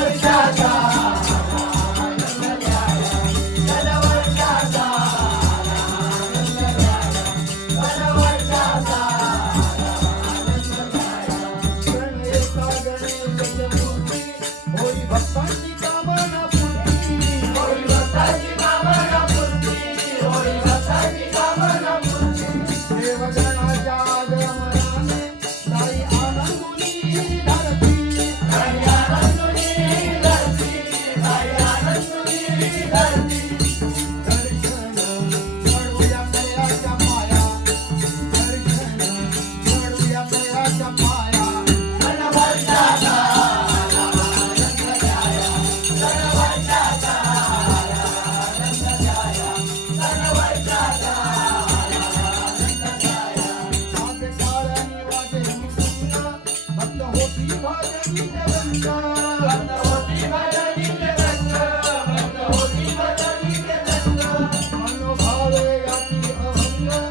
Kolkata. Thank you.